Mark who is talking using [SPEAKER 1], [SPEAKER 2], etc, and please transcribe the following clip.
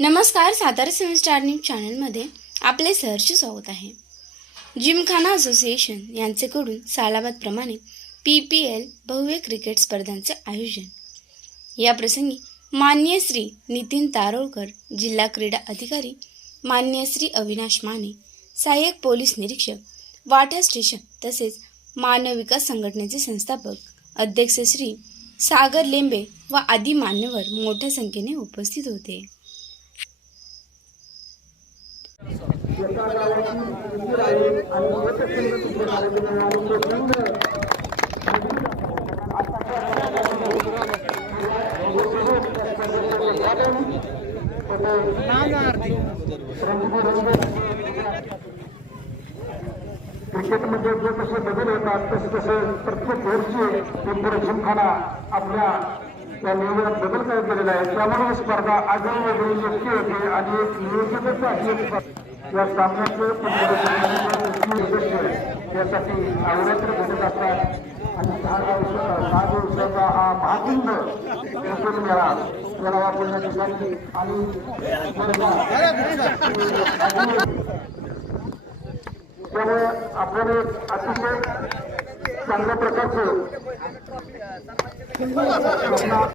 [SPEAKER 1] नमस्कार सातारा सेवन star news चॅनलमध्ये आपले सहर्ष स्वागत आहे. जिमखाना असोसिएशन यांचेकडून सालाबादप्रमाणे पी पी एल भव्य क्रिकेट स्पर्धांचे आयोजन. या प्रसंगी मान्य श्री नितीन तारोळकर जिल्हा क्रीडा अधिकारी मान्य श्री अविनाश माने सहाय्यक पोलीस निरीक्षक वाठा स्टेशन तसेच मानव विकास संघटनेचे संस्थापक अध्यक्ष श्री सागर लेंबे व आदी मान्यवर मोठ्या संख्येने उपस्थित होते.
[SPEAKER 2] क्रिकेटमध्ये जे कसे बदल होतात तसे तसे प्रत्येक वर्षी नंबर जिमखाना आपल्या त्या नियोजनात बदल काय केलेला आहे. त्यामुळे स्पर्धा आगळी वगैरे शक्य होते आणि एक नियोजकच या सामन्याचं पंतप्रधानांचे त्यासाठी अवरात्र घटक असतात. आणि दहा दिवसाचा दहा दिवसाचा हा महाकुंभ क्रिकेट मेळा याला वापरण्यासाठी आणि त्यामुळे आपण एक अतिशय चांगल्या प्रकारचे